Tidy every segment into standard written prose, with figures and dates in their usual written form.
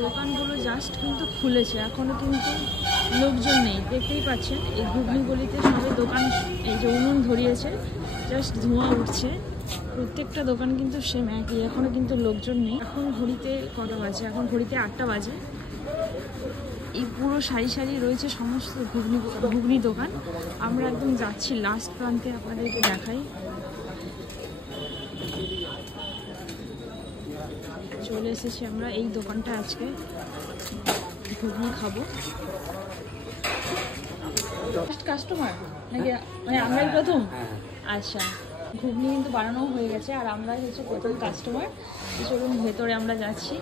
দোকানগুলো জাস্ট কিন্তু খুলেছে, এখনো কিন্তু লোকজন নেই। দেখতেই পাচ্ছেন এই ঘুগনি গলিতে সবে দোকান, এই যে উনুন ধরিয়েছে, জাস্ট ধোঁয়া উঠছে। প্রত্যেকটা দোকান কিন্তু সেম একই, এখনো কিন্তু লোকজন নেই। এখন ঘড়িতে কটা বাজে? এখন ঘড়িতে 8টা বাজে। এই পুরো সারি সারি রয়েছে সমস্ত ঘুগনি দোকান। আমরা একদম যাচ্ছি লাস্ট প্রান্তে, আপনাদেরকে দেখাই। চলে এসেছি আমরা এই দোকানটা, আজকে ঘুগনি খাবো। কাস্টমার নাকি মানে আমরাই প্রথম? আচ্ছা, ঘুগনি কিন্তু বানানো হয়ে গেছে আর আমরাই হচ্ছে প্রথম কাস্টমার। চলুন ভেতরে আমরা যাচ্ছি।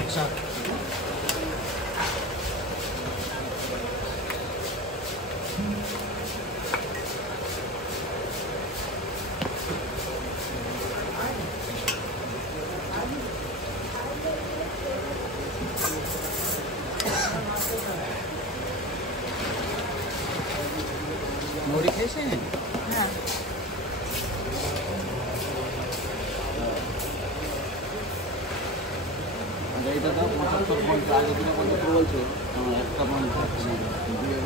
আচ্ছা, মুড়ি খেয়েছেন? হ্যাঁ, এইটা দাও 75 আগে দিনে 75 বলছে, আমার একটা মান দিয়ে